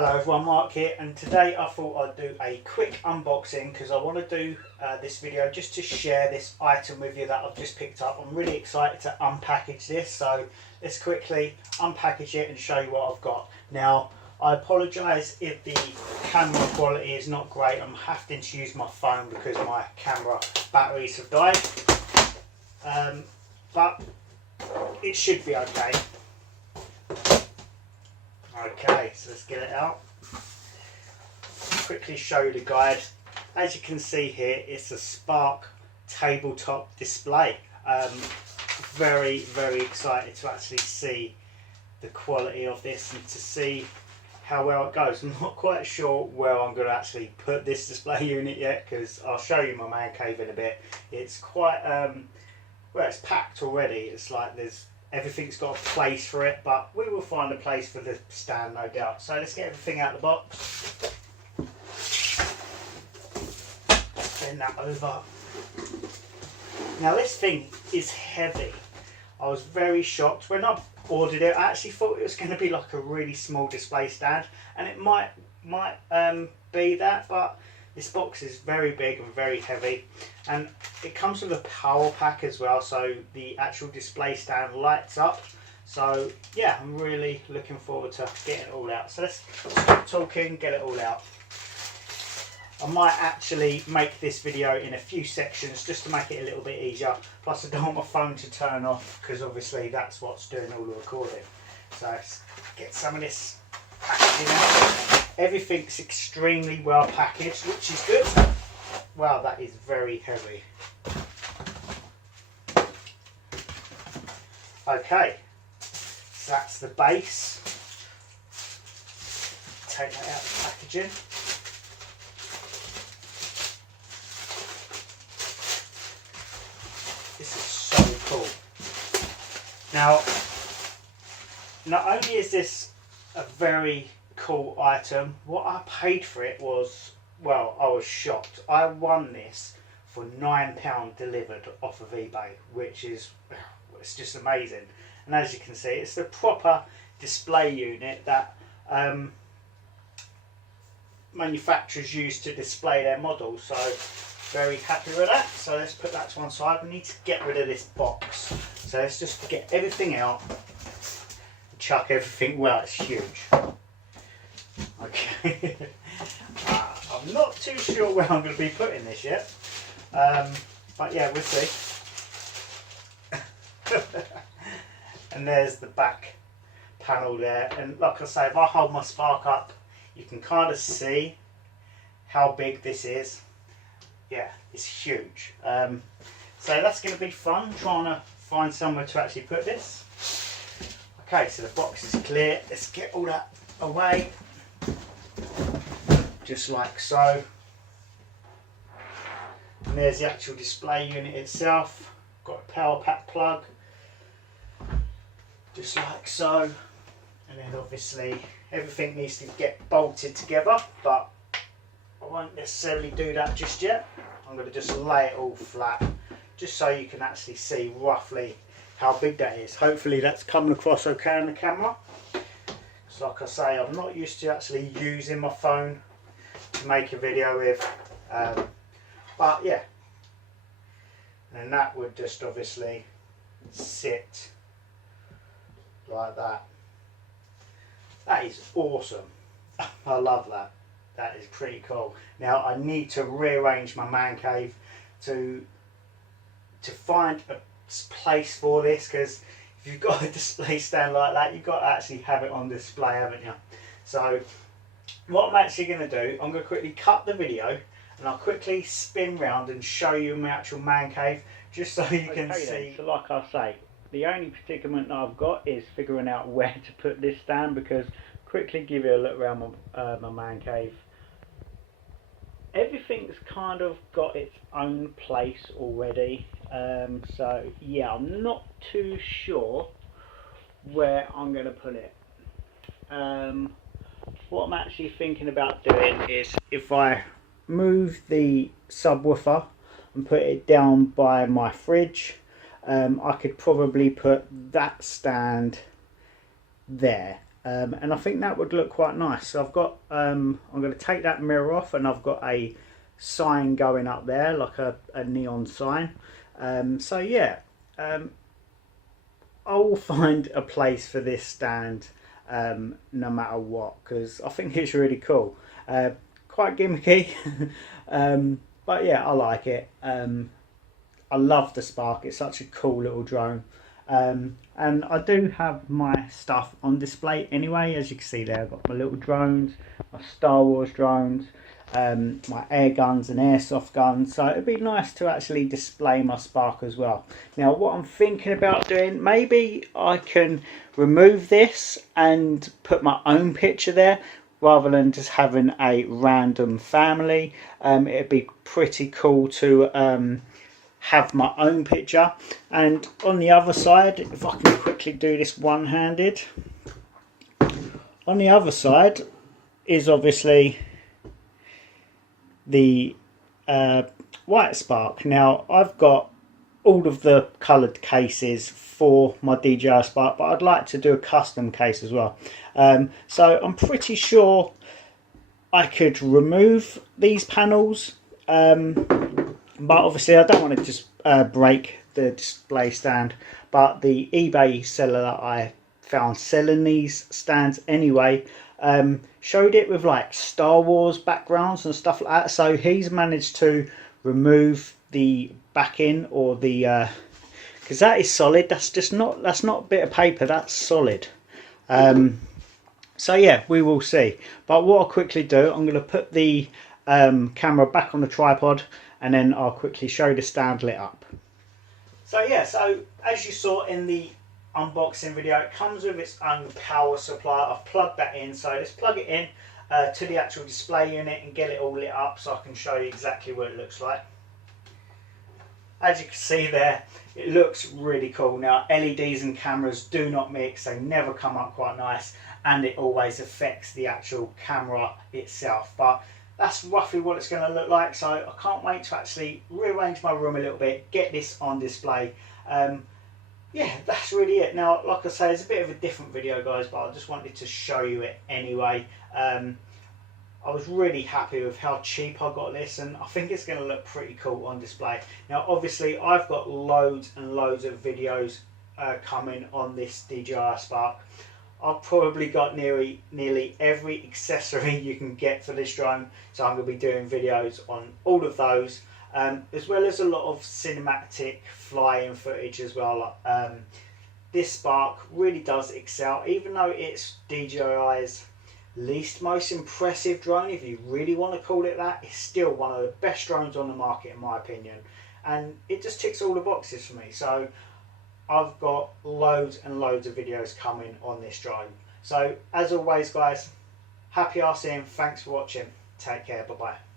Hello everyone, Mark here, and today I thought I'd do a quick unboxing because I want to do this video just to share this item with you that I've just picked up. I'm really excited to unpackage this, so let's quickly unpackage it and show you what I've got. Now, I apologise if the camera quality is not great. I'm having to use my phone because my camera batteries have died, but it should be okay. Okay, so let's get it out. Quickly show you the guide. As you can see here, it's a Spark tabletop display. Very excited to actually see the quality of this and to see how well it goes. I'm not quite sure where I'm going to actually put this display unit yet, because I'll show you my man cave in a bit. It's quite well, it's packed already. It's like everything's got a place for it, but we will find a place for the stand, no doubt. So let's get everything out of the box. Bend that over. Now this thing is heavy. I was very shocked when I ordered it. I actually thought it was going to be like a really small display stand, and it might be that, but this box is very big and very heavy, and it comes with a power pack as well, so the actual display stand lights up. So yeah, I'm really looking forward to getting it all out. So let's stop talking, get it all out. I might actually make this video in a few sections just to make it a little bit easier. Plus I don't want my phone to turn off, because obviously that's what's doing all the recording. So let's get some of this packaging out. Everything's extremely well packaged, which is good. Wow, that is very heavy. Okay, so that's the base. Take that out of the packaging. This is so cool. Now, not only is this a very cool item, what I paid for it was, well, I was shocked. I won this for £9 delivered off of eBay, which is, it's just amazing. And as you can see, it's the proper display unit that manufacturers use to display their models, so very happy with that. So let's put that to one side. We need to get rid of this box, so let's just get everything out, chuck everything. Well, it's huge. Okay. I'm not too sure where I'm going to be putting this yet, but yeah, we'll see. And there's the back panel there, and like I say, if I hold my Spark up, you can kind of see how big this is. Yeah, it's huge. So that's going to be fun, trying to find somewhere to actually put this. Okay, so the box is clear. Let's get all that away. Just like so. And there's the actual display unit itself. Got a power pack plug. Just like so. And then obviously everything needs to get bolted together, but I won't necessarily do that just yet. I'm going to just lay it all flat, just so you can actually see roughly how big that is. Hopefully that's coming across okay on the camera. So like I say, I'm not used to actually using my phone to make a video with, but yeah. And that would just obviously sit like that. That is awesome. I love that. That is pretty cool. Now I need to rearrange my man cave to find a place for this, because if you've got a display stand like that, you've got to actually have it on display, haven't you? So what I'm actually going to do, I'm going to quickly cut the video and I'll quickly spin round and show you my actual man cave, just so you can see. Then, so like I say, the only predicament that I've got is figuring out where to put this stand, because quickly give you a look around my man cave. Everything's kind of got its own place already, so yeah, I'm not too sure where I'm going to put it. What I'm actually thinking about doing is, if I move the subwoofer and put it down by my fridge, I could probably put that stand there, and I think that would look quite nice. So I've got I'm going to take that mirror off, and I've got a sign going up there, like a neon sign. So yeah, I will find a place for this stand no matter what, because I think it's really cool. Quite gimmicky, but yeah, I like it. I love the Spark. It's such a cool little drone. And I do have my stuff on display anyway. As you can see there, I've got my little drones, my Star Wars drones, my air guns and airsoft guns. So it'd be nice to actually display my Spark as well. Now what I'm thinking about doing, maybe I can remove this and put my own picture there, rather than just having a random family. It'd be pretty cool to have my own picture. And on the other side, if I can quickly do this one-handed, on the other side is obviously the white Spark. Now I've got all of the coloured cases for my DJI Spark, but I'd like to do a custom case as well. So I'm pretty sure I could remove these panels, but obviously I don't want to just break the display stand. But the eBay seller that I found selling these stands anyway showed it with like Star Wars backgrounds and stuff like that. So he's managed to remove the backing, or the because that is solid. That's not a bit of paper, that's solid. So yeah, we will see. But what I'll quickly do, I'm going to put the camera back on the tripod, and then I'll quickly show the stand lit up. So yeah, so as you saw in the unboxing video, it comes with its own power supply. I've plugged that in, so let's plug it in to the actual display unit and get it all lit up so I can show you exactly what it looks like. As you can see there, it looks really cool. Now LEDs and cameras do not mix, they never come up quite nice, and it always affects the actual camera itself. But that's roughly what it's going to look like. So I can't wait to actually rearrange my room a little bit, get this on display. Yeah, that's really it. Now, like I say, it's a bit of a different video, guys, but I just wanted to show you it anyway. I was really happy with how cheap I got this, and I think it's going to look pretty cool on display. Now, obviously, I've got loads and loads of videos coming on this DJI Spark. I've probably got nearly every accessory you can get for this drone, so I'm going to be doing videos on all of those, as well as a lot of cinematic flying footage as well. This Spark really does excel, even though it's DJI's least most impressive drone, if you really want to call it that. It's still one of the best drones on the market in my opinion, and it just ticks all the boxes for me. So I've got loads and loads of videos coming on this drone. So as always, guys, happy RCing, thanks for watching, take care, bye bye.